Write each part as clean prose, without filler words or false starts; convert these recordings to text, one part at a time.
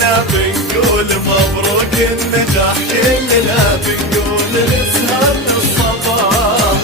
كلنا بنقول مبروك النجاح، كلنا بنقول نسهر للصباح،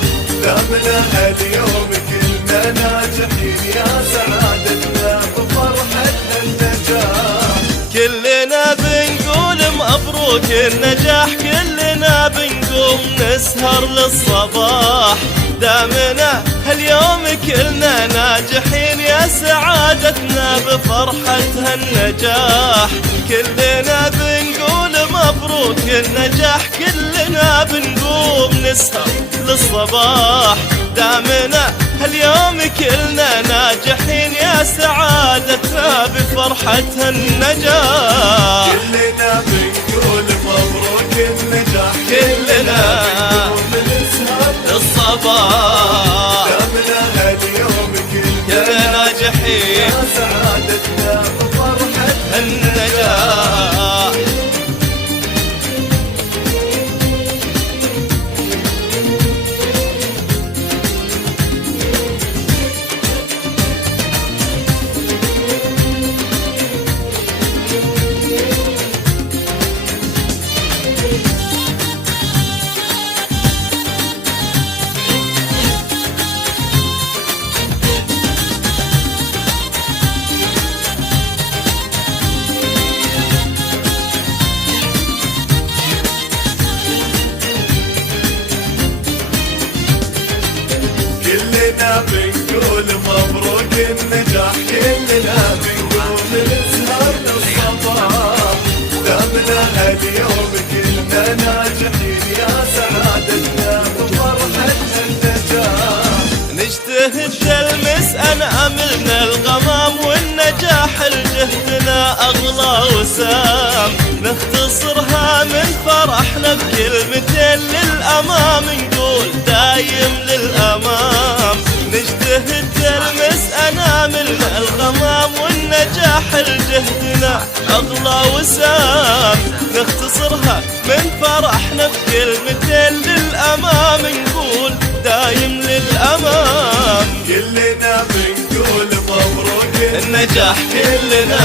دامنا اليوم كلنا ناجحين يا سعادتنا بفرحة النجاح. كلنا بنقول مبروك النجاح، كلنا بنقوم نسهر للصباح، دامنا هاليوم كلنا ناجحين يا سعادتنا بفرحة هالنجاح. كلنا بنقول مبروك النجاح، كلنا بنقوم نسهر للصباح، دامنا هاليوم كلنا ناجحين يا سعادتنا بفرحة النجاح. كلنا بنقول مبروك النجاح، كلنا بنقوم نسهر للصباح، دامنا اليوم كلنا ناجحين يا سعادتنا بفرحة النجاح. كلنا بنقول مبروك النجاح، كلنا بنقوم نسهر للصباح، دامنا اليوم كلنا ناجحين يا سعادتنا بفرحة النجاح. نجتهد تلمس أناملنا الغمام، والنجاح لجهدنا أغلى وسام، نختصرها من فرحنا بكلمتين للأمام، نقول دايم للأمام. نجتهد تلمس أناملنا الغمام، والنجاح لجهدنا أغلى وسام، نختصرها من فرحنا بكلمتين للأمام، نقول دايم للأمام. كلنا بنقول مبروك النجاح، كلنا